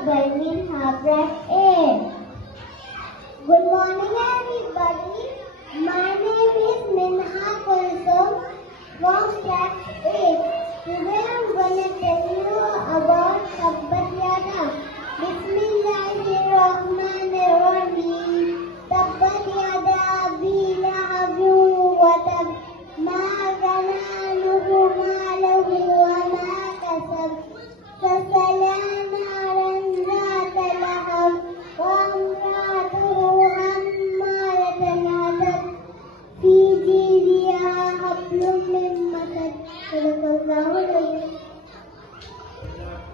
A. Good morning, everybody. My name is Minha Kulthum from Class A. Today I'm going to tell you about Tabbat Yada. Bismillahirrahmanirrahim. Tabbat Yada Abi Lahabin wa Tab. Ma aghna anhu maluhu wa ma kasab. Tasla naran zata lahab wa imra'atuhu hammalatan hadab fi jidha hablum min masad.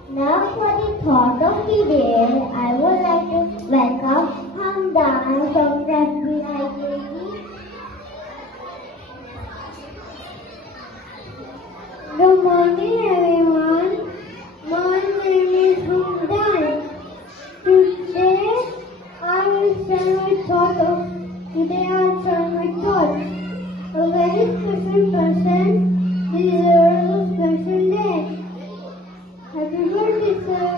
Now for the thought of the day, I would like to welcome Hamdan from Presby Library. Good morning, everyone. My name is Hamdan. Today I will share my thought. A very special person deserves a special day. Happy birthday, sir.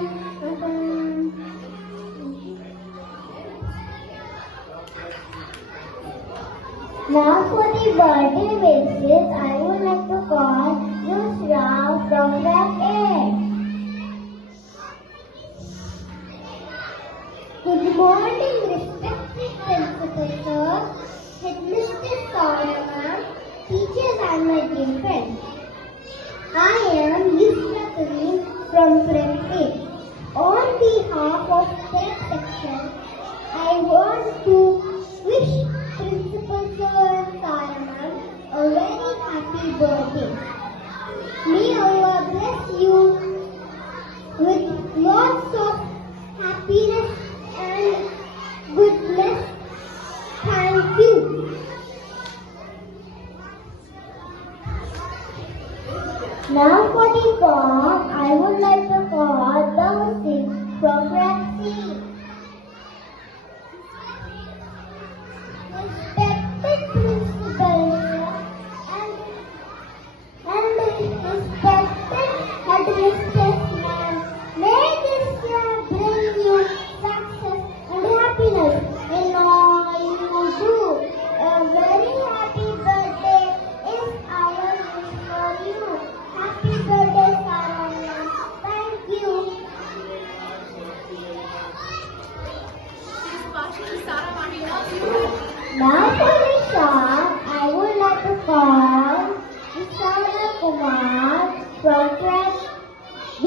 Now for the birthday wishes, I would like to call Yusra from Class A. Good morning, respected principal sir, headmistress Saurabh, teachers and my dear friends. I am Yusra from Class A. On behalf of that section, I want to wish Principal Sir and Saurabh a very happy birthday. May Allah bless you with lots of happiness and goodness. Thank you. Now for the poem, I would like to call Daratassalam from Class C. Respected principal and respected headmistress ma'am, may this year bring you success and happiness in all you do. A very happy birthday is our wish for you. Happy birthday, Saurabh. Thank you. Now for the song, I would like to call Vishal Kumar from Class B.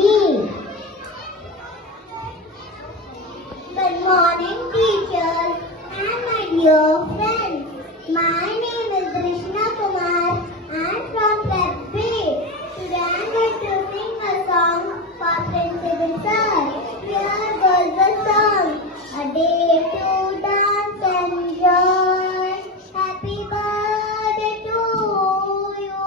Good morning, teachers and my dear friends. My name is Krishna Kumar. I am from Class B. Today I am going to sing a song for Principal Sir. Here goes the song. A day to dance and joy. Happy birthday to you.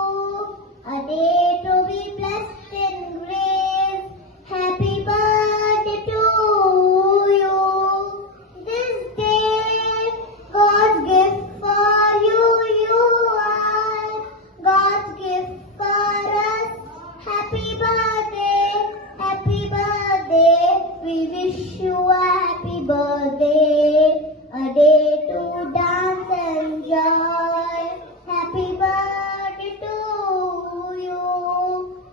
A day to be blessed in grace. Happy birthday to you. This day, God's gift for you. You are God's gift for us. Happy birthday. Happy birthday. We wish you a happy birthday. A day to dance and joy. Happy birthday to you.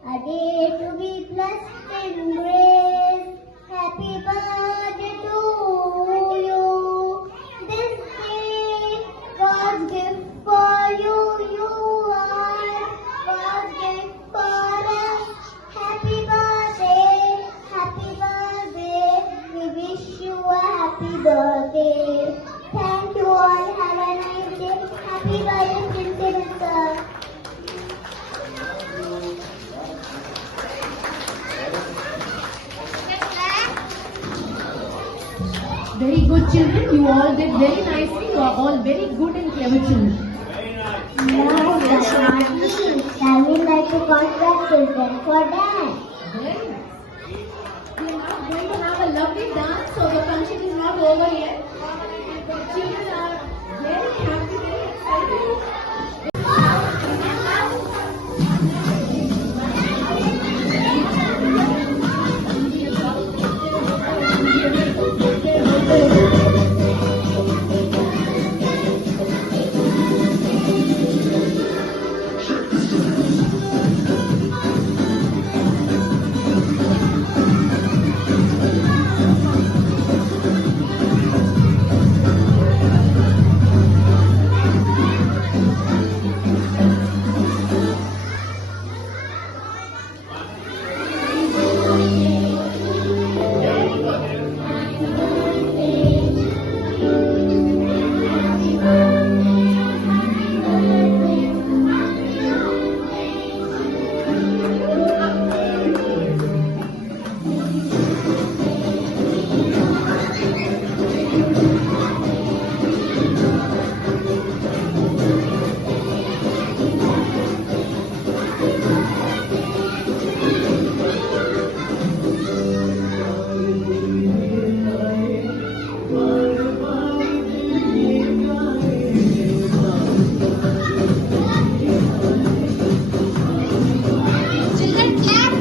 A day to be blessed in grace. Happy birthday to you. This day, God's gift for you. You are God's gift for us. Happy birthday. Happy birthday. We wish you a happy birthday. Thank you all. Have a nice day. Happy birthday, Principal Sir. Very good children, you all did very nicely, you are all very good and clever children. Now, I would like to congratulate them for that. Very nice. We are now going to have a lovely dance, so the function is not over yet. The children are very happy, very excited. Children clap.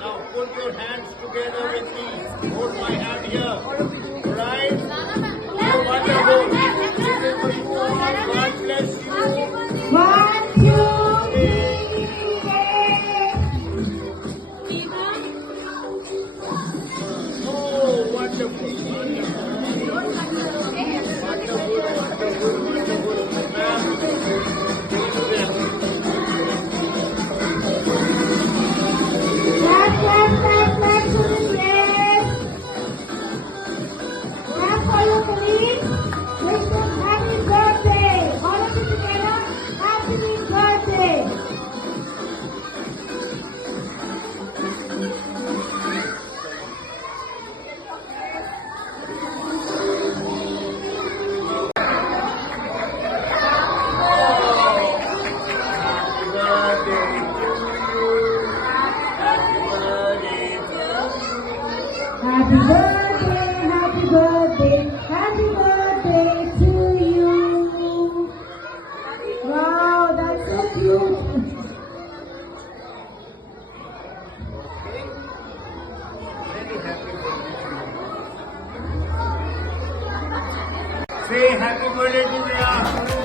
Now put your hands together with me. Hold my hand here. Right? Oh, wonderful. God bless you. 1, 2, 3. Oh, wonderful. Clap, clap, clap, clap to the place. Clap for your colleagues. Wish them happy birthday. All of you together, happy birthday. Happy birthday to you. Happy birthday, happy birthday, happy birthday to you. Wow, that's so cute. Say happy birthday to Riyadh.